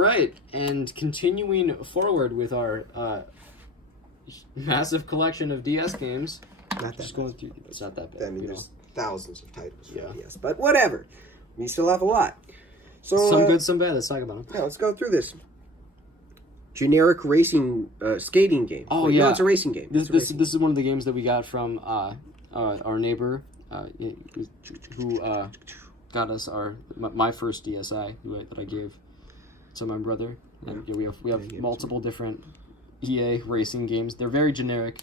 right, and continuing forward with our massive collection of DS games. Not that Just going through. It's not that bad. I mean, there's thousands of titles for Yeah. DS, but whatever. We still have a lot. So some good, some bad. Let's talk about them. Yeah, let's go through this. Generic racing skating game. Oh, Wait, yeah. No, it's a racing game. This is one of the games that we got from our neighbor who got us my first DSi that I gave to my brother. And we have multiple different EA racing games. They're very generic.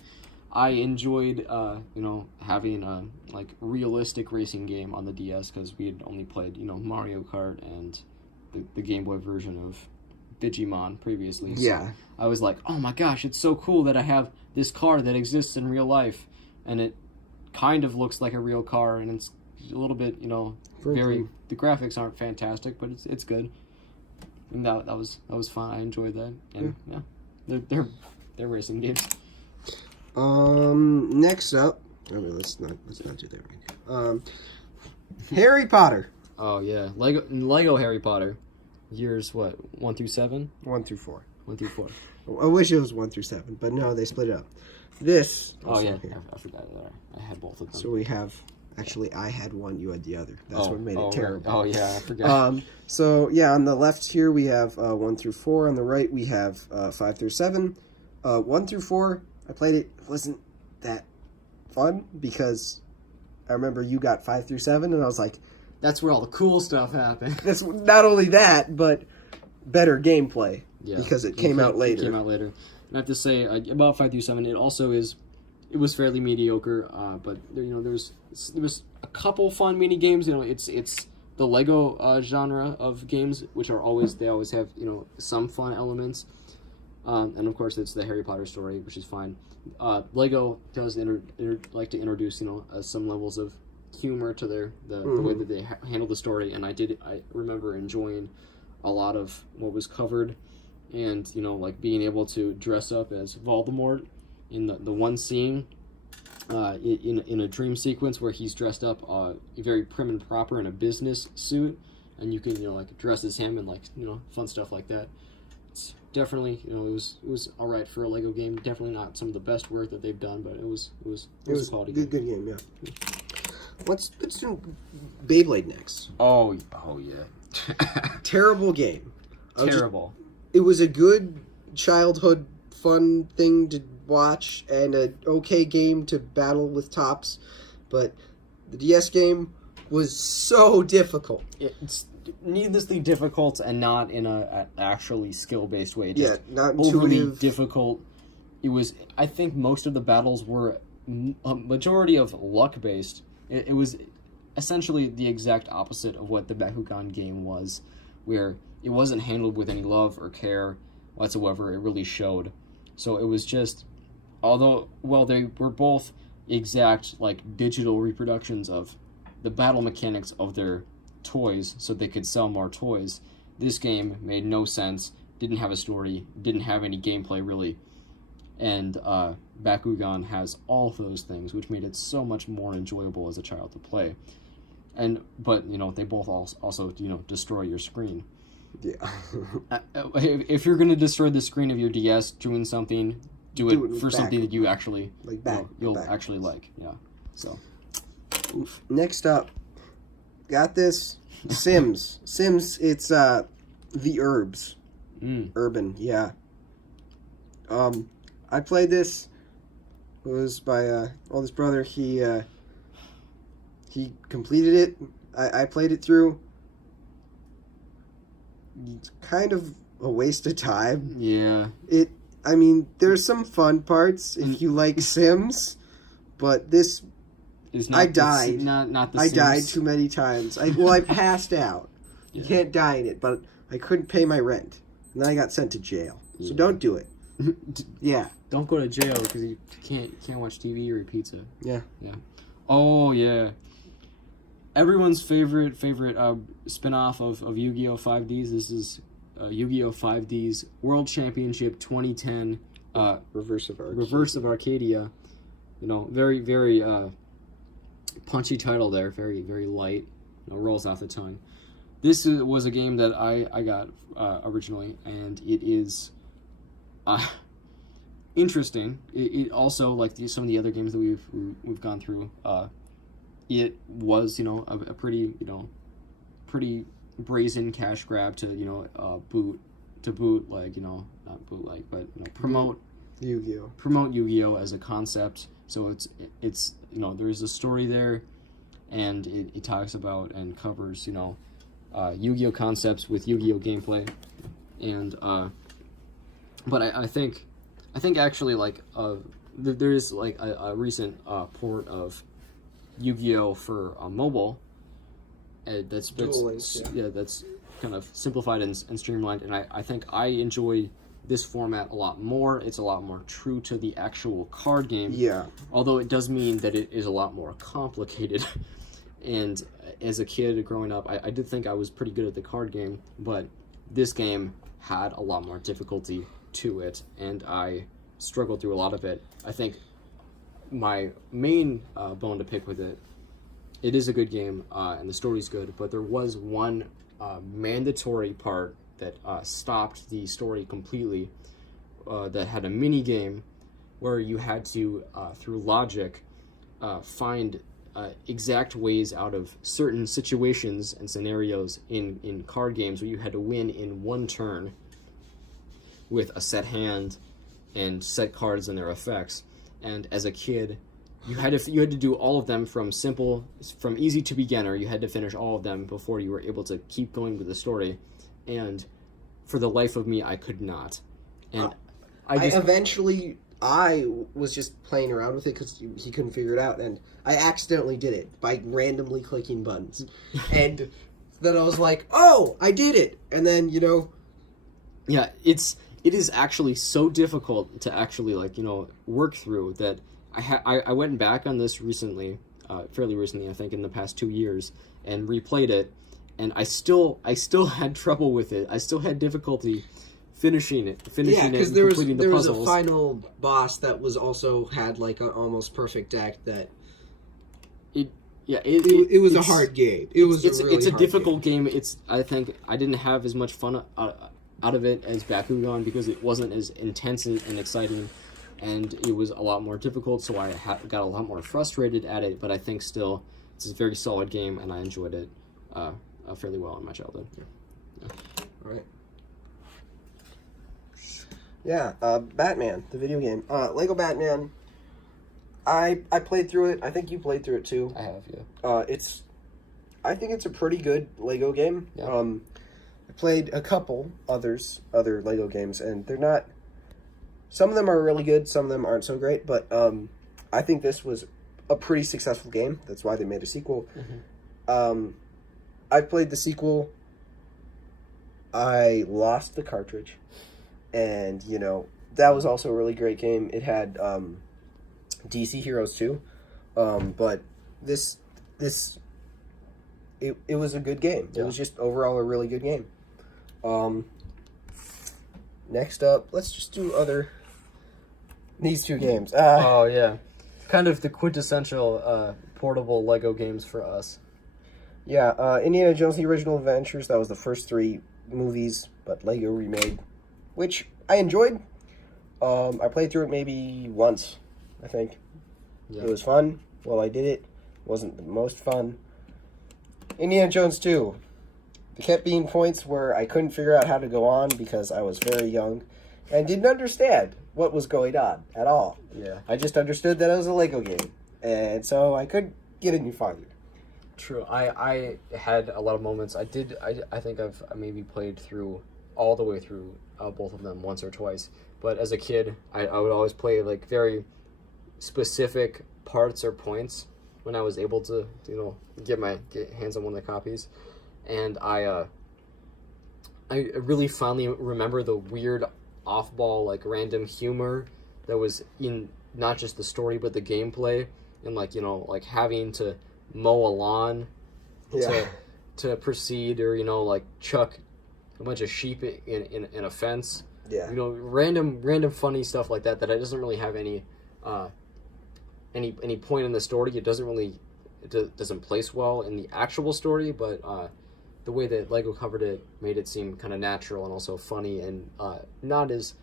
I enjoyed having a like realistic racing game on the DS because we had only played Mario Kart and the Game Boy version of Digimon previously. Yeah. So I was like, oh my gosh, it's so cool that I have this car that exists in real life, and it kind of looks like a real car, and it's a little bit, very. The graphics aren't fantastic, but it's good. And that was fun. I enjoyed that, and they're racing games. Next up, let's not do that right now. Harry Potter. Oh yeah, Lego Harry Potter. Years what? 1 through 7? 1 through 4. 1 through 4. I wish it was 1 through 7, but no, they split it up. This. Oh yeah, I forgot that. I had both of them. So we have. Actually, I had one, you had the other. That's what made it terrible. Right. Oh yeah, I forgot. So yeah, on the left here we have 1 through 4. On the right we have 5 through 7. 1 through 4, I played it. It wasn't that fun because I remember you got 5 through 7, and I was like, that's where all the cool stuff happened. That's not only that, but better gameplay because it came out later. It came out later. And I have to say about 5 through 7, it also is. It was fairly mediocre, but there was a couple fun mini games. It's the Lego genre of games, which are always have some fun elements, and of course it's the Harry Potter story, which is fine. Lego does like to introduce some levels of humor to the way that they handle the story, and I remember enjoying a lot of what was covered, and like being able to dress up as Voldemort in the one scene in a dream sequence where he's dressed up very prim and proper in a business suit, and you can like dress as him and fun stuff like that. It's definitely it was all right for a Lego game. Definitely not some of the best work that they've done, but it was a quality good game. Yeah. Let's do Beyblade next. Oh yeah. Terrible game. Terrible. It was a good childhood fun thing to watch and an okay game to battle with tops, but the DS game was so difficult. It's needlessly difficult and not in a actually skill-based way. Just not overly intuitive. Difficult. It was. I think most of the battles were a majority of luck-based. It was essentially the exact opposite of what the Bakugan game was, where it wasn't handled with any love or care whatsoever. It really showed. So it was just, although, they were both exact, digital reproductions of the battle mechanics of their toys so they could sell more toys, this game made no sense, didn't have a story, didn't have any gameplay, really. And Bakugan has all of those things, which made it so much more enjoyable as a child to play. But they both also destroy your screen. Yeah. If you're going to destroy the screen of your DS doing something, do it for something that you actually you'll actually like. Yeah. So. Oof. Next up, got this Sims. Sims. It's the Herbs. Urban. Yeah. I played this. It was by oldest brother. He completed it. I played it through. It's kind of a waste of time. Yeah. I mean, there's some fun parts if you like Sims, but this I died. Not the I Sims. died too many times. I passed out. Yeah. You can't die in it, but I couldn't pay my rent. And then I got sent to jail. So don't do it. Yeah. Don't go to jail because you can't watch TV or eat pizza. Yeah. Yeah. Oh yeah. Everyone's favorite spin-off of Yu-Gi-Oh! 5Ds. This is Yu-Gi-Oh! 5Ds World Championship 2010. Reverse of Arcadia. Very, very punchy title there. Very, very light. Rolls off the tongue. this was a game that I got originally, and it is interesting. It also, like some of the other games that we've gone through, it was, a pretty, pretty brazen cash grab to, boot, like, not bootleg, but, promote Yu-Gi-Oh! Promote Yu-Gi-Oh! As a concept. So it's there's a story there, and it talks about and covers, Yu-Gi-Oh! Concepts with Yu-Gi-Oh! Gameplay. And, but I think actually, like, there is, like, a recent port of Yu-Gi-Oh! For mobile, that's kind of simplified and streamlined, and I think I enjoy this format a lot more. It's a lot more true to the actual card game. Yeah. Although it does mean that it is a lot more complicated. And as a kid growing up, I did think I was pretty good at the card game, but this game had a lot more difficulty to it, and I struggled through a lot of it. I think my main bone to pick with it is a good game, and the story's good, but there was one mandatory part that stopped the story completely, that had a mini game where you had to, through logic, find exact ways out of certain situations and scenarios in card games where you had to win in one turn with a set hand and set cards and their effects. And as a kid, you had to do all of them from easy to beginner. You had to finish all of them before you were able to keep going with the story. And for the life of me, I could not. And I was just playing around with it because he couldn't figure it out, and I accidentally did it by randomly clicking buttons. And then I was like, oh, I did it! And then, Yeah, it is actually so difficult to actually, like, work through that I went back on this recently, fairly recently, I think in the past 2 years, and replayed it, and I still had trouble with it. I still had difficulty finishing it, because there was a final boss that was also had like an almost perfect deck that. It was a hard game. It's a difficult game. I think I didn't have as much fun out of it as Bakugan because it wasn't as intense and exciting, and it was a lot more difficult. So I got a lot more frustrated at it. But I think still it's a very solid game, and I enjoyed it fairly well in my childhood. Yeah. All right. Yeah, Batman, the video game. Lego Batman. I played through it. I think you played through it too. I have, yeah. I think it's a pretty good Lego game. Yeah. I played a couple other Lego games, and they're not. Some of them are really good. Some of them aren't so great. But I think this was a pretty successful game. That's why they made a sequel. Mm-hmm. I played the sequel. I lost the cartridge. And, that was also a really great game. It had DC Heroes 2. But it was a good game. Yeah. It was just overall a really good game. Next up, let's just do these two games. Oh, yeah. Kind of the quintessential portable Lego games for us. Yeah, Indiana Jones: The Original Adventures. That was the first 3 movies, but Lego remade, which I enjoyed. I played through it maybe once, I think. Yeah. It was fun. Well, I did it. Wasn't the most fun. Indiana Jones 2. There kept being points where I couldn't figure out how to go on because I was very young and didn't understand what was going on at all. Yeah. I just understood that it was a Lego game, and so I couldn't get any farther. True. I had a lot of moments. I think I've maybe played through all the way through both of them once or twice. But as a kid, I would always play like very specific parts or points when I was able to get hands on one of the copies, and I really fondly remember the weird off-ball like random humor that was in not just the story but the gameplay, and like having to mow a lawn to proceed, or like chuck a bunch of sheep in a fence. Yeah. Random funny stuff like that doesn't really have any point in the story. It doesn't place well in the actual story, but the way that Lego covered it made it seem kind of natural and also funny and not as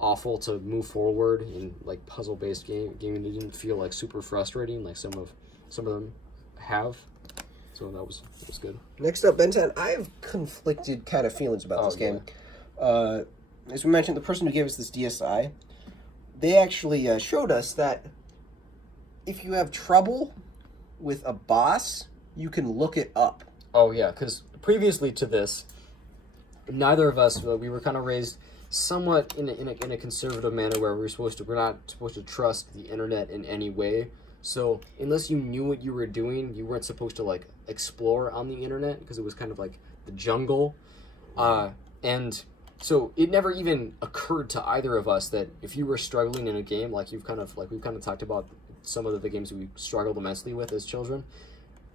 awful to move forward in like puzzle-based gaming. It didn't feel like super frustrating like some of them have. So that was good. Next up, Ben 10. I have conflicted kind of feelings about this game. As we mentioned, the person who gave us this DSi, they actually showed us that if you have trouble with a boss, you can look it up. Oh yeah, because previously to this, neither of us we were kind of raised somewhat in a conservative manner where we're not supposed to trust the internet in any way. So unless you knew what you were doing, you weren't supposed to like explore on the internet because it was kind of like the jungle. And so it never even occurred to either of us that if you were struggling in a game, we've kind of talked about some of the games that we struggled immensely with as children.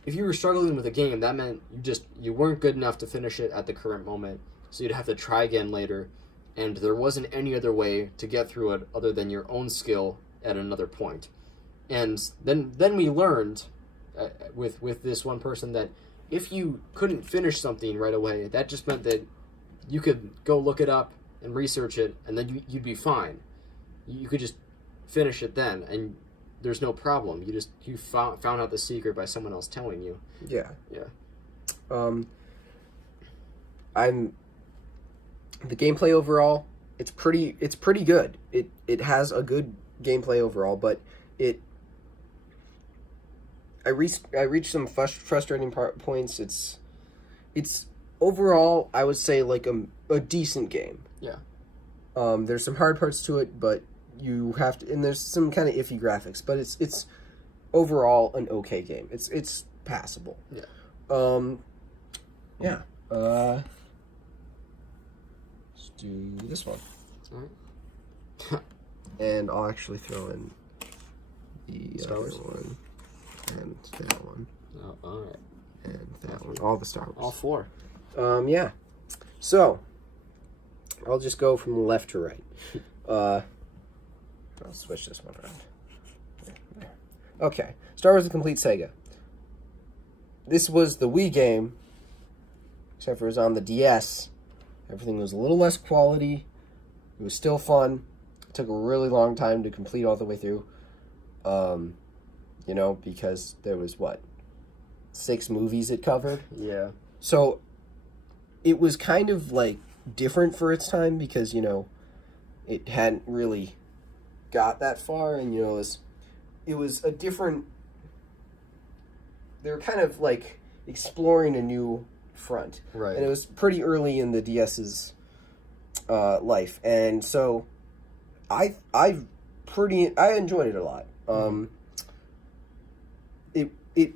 If you were struggling with a game, that meant you weren't good enough to finish it at the current moment. So you'd have to try again later, and there wasn't any other way to get through it other than your own skill at another point. And then we learned with this one person that if you couldn't finish something right away, that just meant that you could go look it up and research it, and then you'd be fine. You could just finish it then, and there's no problem. You found out the secret by someone else telling you. Yeah. Yeah. The gameplay overall, it's pretty good. It has a good gameplay overall, but I reached some frustrating points. It's overall, I would say, like a decent game. Yeah. There's some hard parts to it, but you have to, and there's some kind of iffy graphics, but it's overall an okay game. It's passable. Yeah. Yeah. Let's do this one. All right. And I'll actually throw in the Star Wars one and that one. Oh, all right. And that one. All the Star Wars. All four. Yeah. So, I'll just go from left to right. I'll switch this one around. There. Okay. Star Wars: The Complete Saga. This was the Wii game, except for it was on the DS. Everything was a little less quality. It was still fun. It took a really long time to complete all the way through. Because there was, 6 movies it covered? Yeah. So, it was kind of, different for its time because, it hadn't really got that far, and, it was a different... They were kind of, exploring a new front. Right. And it was pretty early in the DS's life. And so, I enjoyed it a lot. It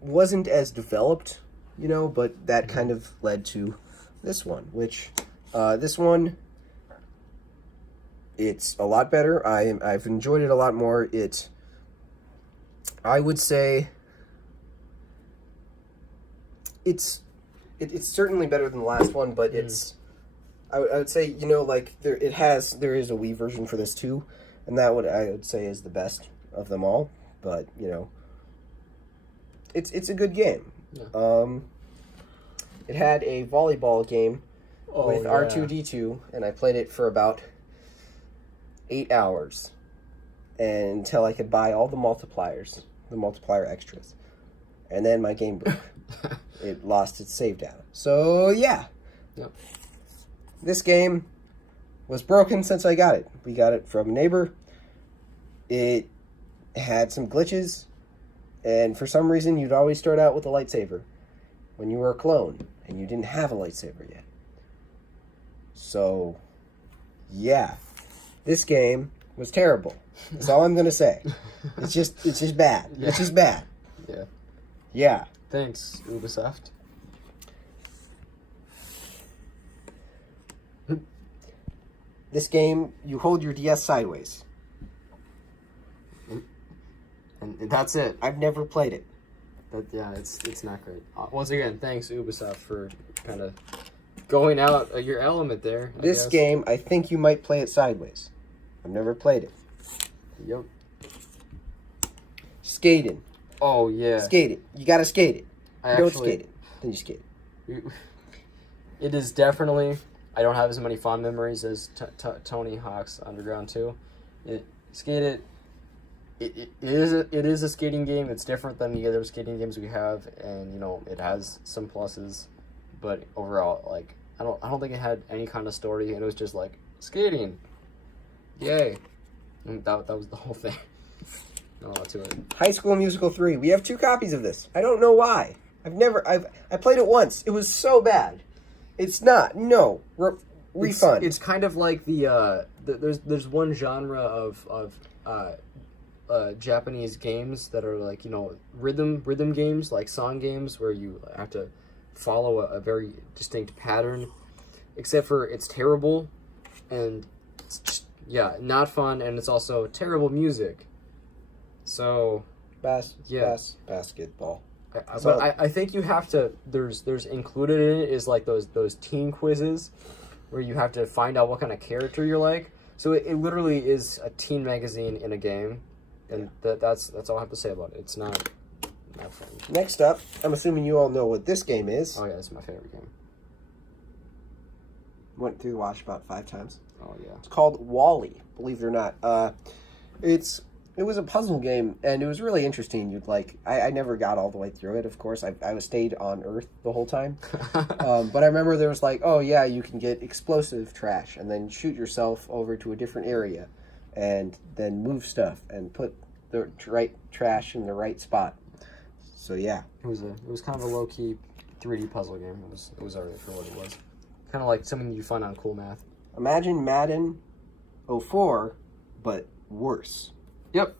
wasn't as developed, but that kind of led to this one, which this one, it's a lot better. I've enjoyed it a lot more. I would say it's certainly better than the last one, but I would say, there is a Wii version for this too, and that I would say is the best of them all, but, it's a good game. Yeah. It had a volleyball game with yeah. R2-D2, and I played it for about 8 hours until I could buy all the multiplier extras. And then my game broke. It lost its save data. So, yeah. Yep. This game was broken since I got it. We got it from a neighbor. It had some glitches, and for some reason, you'd always start out with a lightsaber when you were a clone, and you didn't have a lightsaber yet. So, yeah. This game was terrible. That's all I'm going to say. It's just bad. Yeah. It's just bad. Yeah. Yeah. Thanks, Ubisoft. This game, you hold your DS sideways. And that's it. I've never played it. It's not great. Once again, thanks, Ubisoft, for kind of going out your element there. This game, I think you might play it sideways. I've never played it. Yep. Skating. Oh, yeah. Skate it. You gotta skate it. You don't skate it, then you skate it. It is definitely. I don't have as many fond memories as Tony Hawk's Underground 2. It is a skating game. It's different than the other skating games we have, and you know it has some pluses, but overall, like I don't think it had any kind of story, and it was just like skating, yay, and that was the whole thing. No lot to it. High School Musical 3. We have 2 copies of this. I don't know why. I played it once. It was so bad. It's not. No. Refund. It's kind of like there's one genre of Japanese games that are like, you know, rhythm games, like song games, where you have to follow a very distinct pattern, except for it's terrible, and it's just, not fun, and it's also terrible music. So basketball. I think you have to. There's included in it is like those teen quizzes, where you have to find out what kind of character you're like. So it literally is a teen magazine in a game, and that's all I have to say about it. It's not fun. Next up, I'm assuming you all know what this game is. Oh yeah, it's my favorite game. Went through the watch about 5 times. Oh yeah. It's called Wall-E, believe it or not. It was a puzzle game, and it was really interesting. I never got all the way through it, of course. I was stayed on Earth the whole time. But I remember there was like, oh yeah, you can get explosive trash, and then shoot yourself over to a different area, and then move stuff, and put the right trash in the right spot. So yeah. It was kind of a low-key 3D puzzle game. It was alright for what it was. Kind of like something you find on Cool Math. Imagine Madden 04, but worse. Yep.